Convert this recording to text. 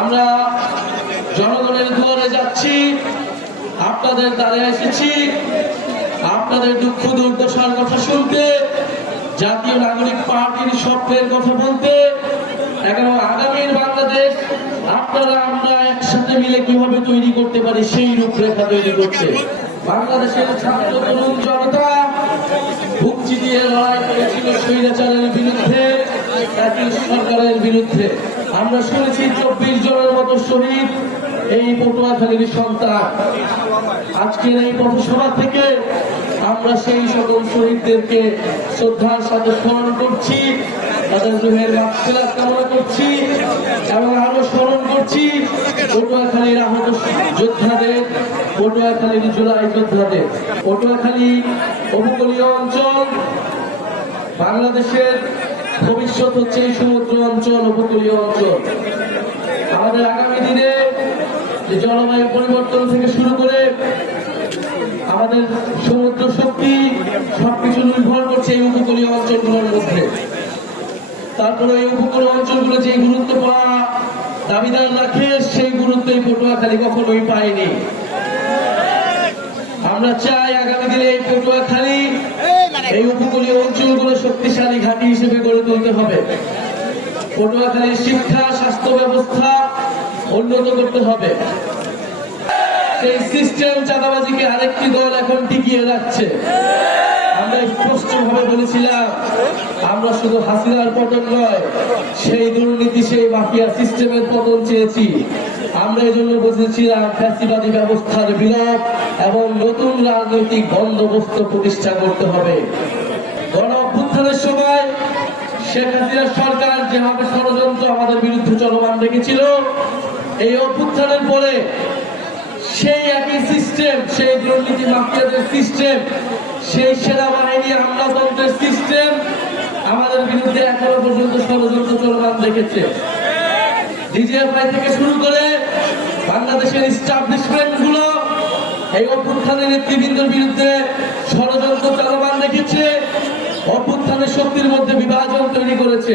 আমরা জনগণের দুয়ারে যাচ্ছি। আপনাদের দ্বারে এসেছি। আপনাদের দুঃখ দুর্দশার কথা শুনতে, জাতীয় নাগরিক পার্টির স্বপ্নের কথা বলতে। এখন আগামীর বাংলাদেশ, আপনারা আমরা একসাথে মিলে কীভাবে তৈরি করতে পারি সেই রূপরেখা তৈরি করতে। বাংলাদেশের ছাত্র তরুণ জনতা ভুক্তি দিয়ে লড়াই করেছিল স্বৈরাচারের বিরুদ্ধে সরকারের বিরুদ্ধে। আমরা শুনেছি চব্বিশ জনের মতো শহীদ এই পটুয়াখালীর সন্তান। আজকের এই পথসভা থেকে আমরা সেই সকল শহীদদেরকে শ্রদ্ধার সাথে স্মরণ করছি, তাদের রুহের মাগফিরাত কামনা করছি, এবং আরও স্মরণ করছি পটুয়াখালীর আহত যোদ্ধাদের পটুয়াখালীর জুলাই যোদ্ধাদের, পটুয়াখালী উপকূলীয় অঞ্চল, বাংলাদেশের ভবিষ্যৎ হচ্ছে এই সমুদ্র অঞ্চল, উপকূলীয় অঞ্চল। আমাদের আগামী দিনে যে জলবায়ু পরিবর্তন থেকে শুরু করে আমাদের সমুদ্র শক্তি সবকিছু নির্ভর করছে এই উপকূলীয় অঞ্চলগুলোর মধ্যে। তারপরে এই উপকূলীয় অঞ্চলগুলো যে গুরুত্ব পাওয়া দাবিদার রাখে, সেই গুরুত্ব এই পটুয়াখালী কখনোই পায়নি। আমরা চাই আগামী দিনে এই পটুয়াখালী এই উপকূলীয় অঞ্চলগুলো শক্তিশালী ঘাঁটি হিসেবে গড়ে তুলতে হবে। পটুয়াখালীর শিক্ষা স্বাস্থ্য ব্যবস্থা উন্নত করতে হবে। সেই সিস্টেম চাঁদাবাজিকে আরেকটি দল এখন টিকিয়ে রাখছে। আমরা স্পষ্ট ভাবে বলেছিলাম আমরা শুধু হাসিনার পতন নয় সেই দুর্নীতি সেই মাফিয়া সিস্টেমের পতন চেয়েছি। আমরা এই জন্য বুঝেছিলাম ফ্যাসিবাদী ব্যবস্থার বিলোপ এবং নতুন রাজনৈতিক বন্দোবস্ত প্রতিষ্ঠা করতে হবে। গণ অভ্যুত্থানের সময় শেখ হাসিনার সরকার যেভাবে ষড়যন্ত্র আমাদের বিরুদ্ধে চলমান রেখেছিল, এই অভ্যুত্থানের পরে সেই একই সিস্টেম সেই দুর্নীতি মাফিয়াদের সিস্টেম সেই সেনাবাহিনী, আমলাতন্ত্রের সিস্টেম আমাদের বিরুদ্ধে এখনও পর্যন্ত ষড়যন্ত্র চলমান রেখেছে। থেকে শুরু করে বাংলাদেশের এই বিরুদ্ধে ষড়যন্ত্র চলমান রেখেছে অভ্যুত্থানের শক্তির মধ্যে বিভাজন তৈরি করেছে।